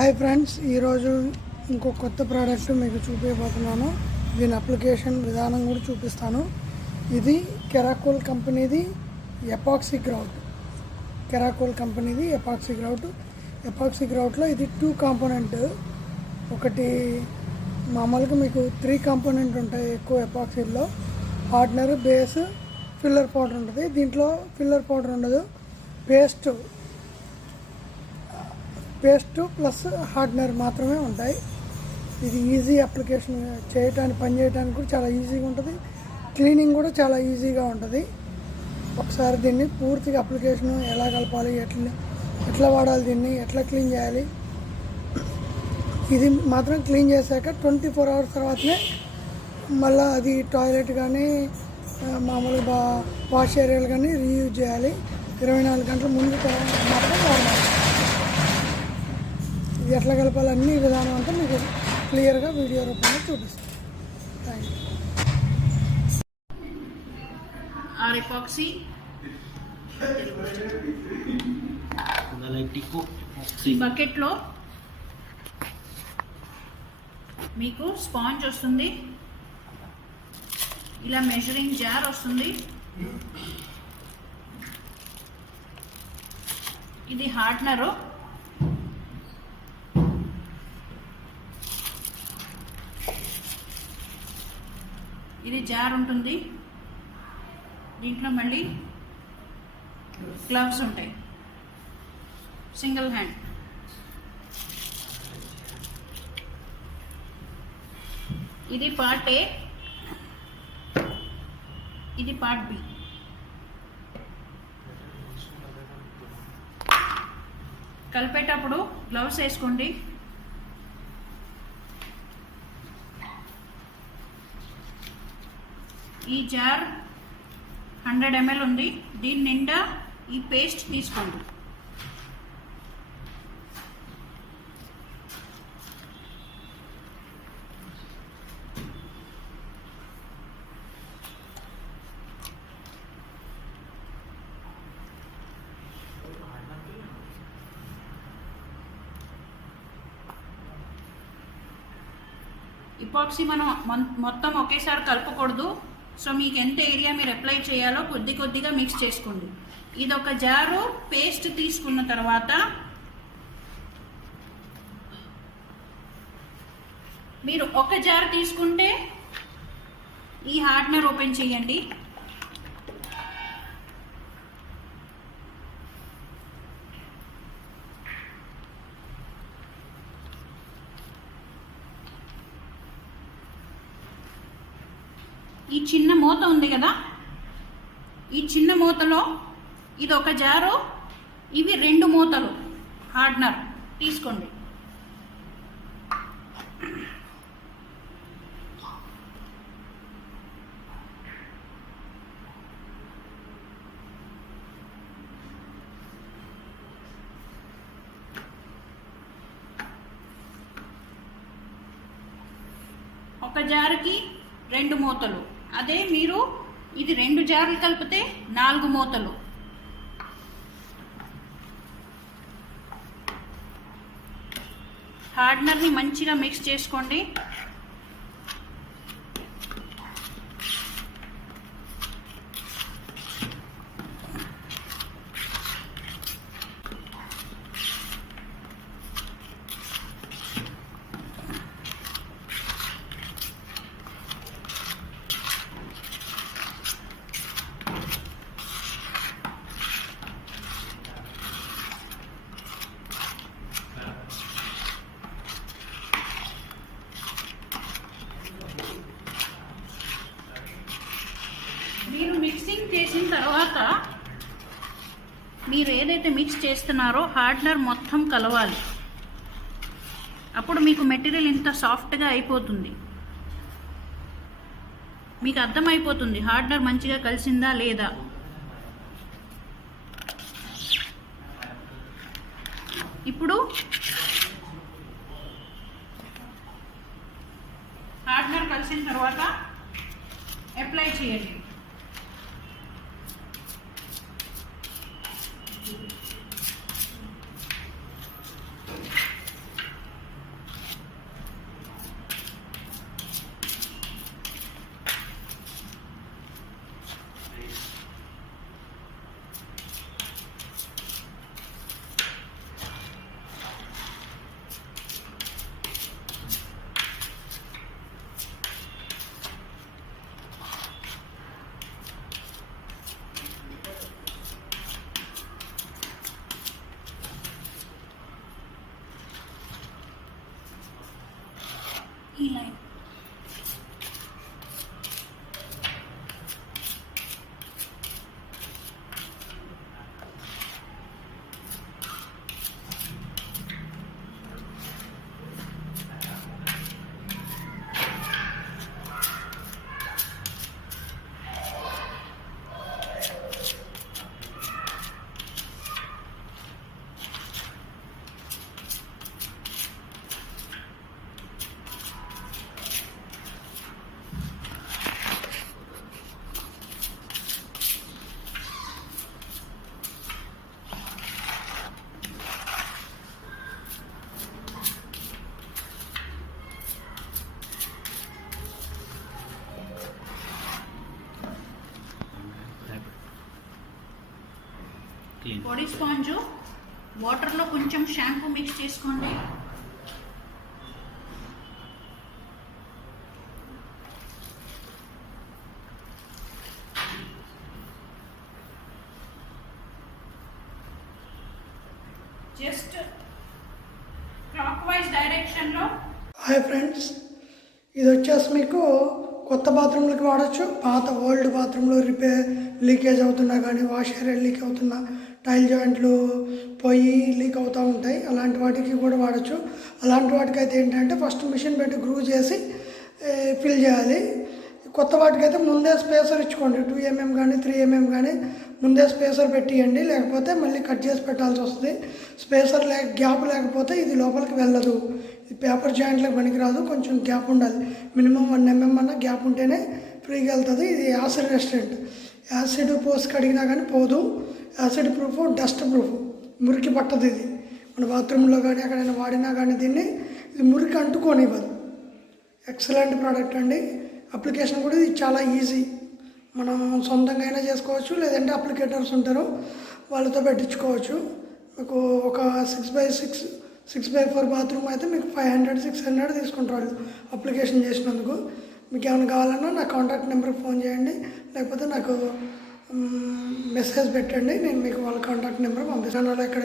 Hi friends, ఈరోజు ఇంకో కొత్త ప్రోడక్ట్ మీకు చూపించబోతున్నాను. దీని అప్లికేషన్ విధానం కూడా చూపిస్తాను. ఇది కెరాకోల్ కంపెనీది ఎపాక్సీ గ్రౌట్. ఎపాక్సీ గ్రౌట్లో ఇది 2 కాంపోనెంట్. ఒకటి మామూలుగా మీకు 3 కాంపోనెంట్ ఉంటాయి ఎక్కువ ఎపాక్సీలో. హార్డ్నర్, బేస్, ఫిల్లర్ పౌడర్ ఉంటుంది. దీంట్లో ఫిల్లర్ పౌడర్ ఉండదు. పేస్ట్ ప్లస్ హార్డ్నర్ మాత్రమే ఉంటాయి. ఇది ఈజీ అప్లికేషన్, పని చేయడానికి కూడా చాలా ఈజీగా ఉంటుంది. క్లీనింగ్ కూడా చాలా ఈజీగా ఉంటుంది. ఒకసారి దీన్ని పూర్తిగా అప్లికేషన్ ఎలా కలపాలి, ఎట్లా వాడాలి, దీన్ని ఎట్లా క్లీన్ చేయాలి, ఇది మాత్రం క్లీన్ చేశాక 24 అవర్స్ తర్వాతనే మళ్ళీ అది టాయిలెట్ కానీ మామూలుగా వాష్ ఏరియాలు కానీ రీయూజ్ చేయాలి. 24 గంటల ముందు మాత్రం వాడాలి. ఇది ఎట్లా కలపాలి అన్ని విధానం అంతా మీకు క్లియర్గా వీడియో రూపంలో చూపిస్తాను. Thank you. ఈ బకెట్లో మీకు స్పాంజ్ వస్తుంది, ఇలా మెజరింగ్ జార్ వస్తుంది. ఇది హార్డ్నరు, ఇది జార్ ఉంటుంది. దీంట్లో మళ్ళీ గ్లవ్స్ ఉంటాయి, సింగిల్ హ్యాండ్. ఇది పార్ట్ ఏ, ఇది పార్ట్ బి. కలిపేటప్పుడు గ్లవ్స్ వేసుకోండి. ఈ జార్ 100 ml ఉంది. దీని నిండా ఈ పేస్ట్ తీసుకోండి. ఇపాక్సీ మనం మొత్తం ఒకేసారి కలపకూడదు. సో మీకు ఎంత ఏరియా మీరు అప్లై చేయాలో కొద్దిగా మిక్స్ చేసుకోండి. ఇది ఒక జారు పేస్ట్ తీసుకున్న తర్వాత మీరు ఒక జార్ తీసుకుంటే ఈ హార్డ్నర్ ఓపెన్ చేయండి. ఈ చిన్న మూత ఉంది కదా, ఈ చిన్న మూతలో ఇది ఒక జారు, ఇవి 2 మూతలు హార్డ్నర్ తీసుకోండి. ఒక జారుకి 2 మూతలు. అదే మీరు ఇది 2 జార్లు కలిపితే 4 మూతలు. హార్డ్నర్ని మంచిగా మిక్స్ చేసుకోండి. మీరు మిక్సింగ్ చేసిన తర్వాత మీరు ఏదైతే మిక్స్ చేస్తున్నారో హార్డ్నర్ మొత్తం కలవాలి. అప్పుడు మీకు మెటీరియల్ ఇంత సాఫ్ట్గా అయిపోతుంది. మీకు అర్థమైపోతుంది హార్డ్నర్ మంచిగా కలిసిందా లేదా. ఇప్పుడు హార్డ్నర్ కలిసిన తర్వాత అప్లై చేయండి. ఈ లైన్. బాడీ స్పాంజ్ వాటర్లో కొంచెం షాంపూ మిక్స్ చేసుకోండి. జస్ట్ క్లాక్ వైజ్ డైరెక్షన్లో. హాయ్ ఫ్రెండ్స్, ఇది వచ్చేసి మీకు కొత్త బాత్రూమ్లకి వాడచ్చు. పాత ఓల్డ్ బాత్రూంలో లీకేజ్ అవుతున్నా కానీ, వాష్ ఏరియా లీక్ అవుతున్నా, టైల్ జాయింట్లు పోయి లీక్ అవుతూ ఉంటాయి, అలాంటి వాటికి కూడా వాడచ్చు. అలాంటి వాటికి అయితే ఏంటంటే ఫస్ట్ మిషన్ పెట్టి గ్రూ చేసి ఫిల్ చేయాలి. కొత్త వాటికైతే ముందే స్పేసర్ ఇచ్చుకోండి. 2 mm కానీ 3 mm కానీ ముందే స్పేసర్ పెట్టియండి, లేకపోతే మళ్ళీ కట్ చేసి పెట్టాల్సి వస్తుంది. స్పేసర్ గ్యాప్ లేకపోతే ఇది లోపలికి వెళ్ళదు. ఇది పేపర్ జాయింట్లకు పనికిరాదు, కొంచెం గ్యాప్ ఉండాలి. మినిమం 1 mm అన్న గ్యాప్ ఉంటేనే ఫ్రీగా వెళ్తుంది. ఇది యాసిడ్ రెసిస్టెంట్, యాసిడ్ పోసి కడిగినా కానీ పోదు. యాసిడ్ ప్రూఫ్, డస్ట్ ప్రూఫ్, మురికి పట్టదు. ఇది మన బాత్రూంలో కానీ ఎక్కడైనా వాడినా కానీ దీన్ని ఇది మురికి అంటుకోనివ్వదు. ఎక్సలెంట్ ప్రోడక్ట్ అండి. అప్లికేషన్ కూడా ఇది చాలా ఈజీ. మనం సొంతంగా అయినా చేసుకోవచ్చు, లేదంటే అప్లికేటర్స్ ఉంటారు వాళ్ళతో పెట్టించుకోవచ్చు. మీకు ఒక 6x6 6x4 బాత్రూమ్ అయితే మీకు 500-600 తీసుకుంటారు అప్లికేషన్ చేసినందుకు. మీకు ఏమైనా కావాలన్నా నా కాంటాక్ట్ నెంబర్కి ఫోన్ చేయండి, లేకపోతే నాకు మెసేజ్ పెట్టండి, నేను మీకు వాళ్ళ కాంటాక్ట్ నెంబర్ పంపిస్తాను. ఎక్కడ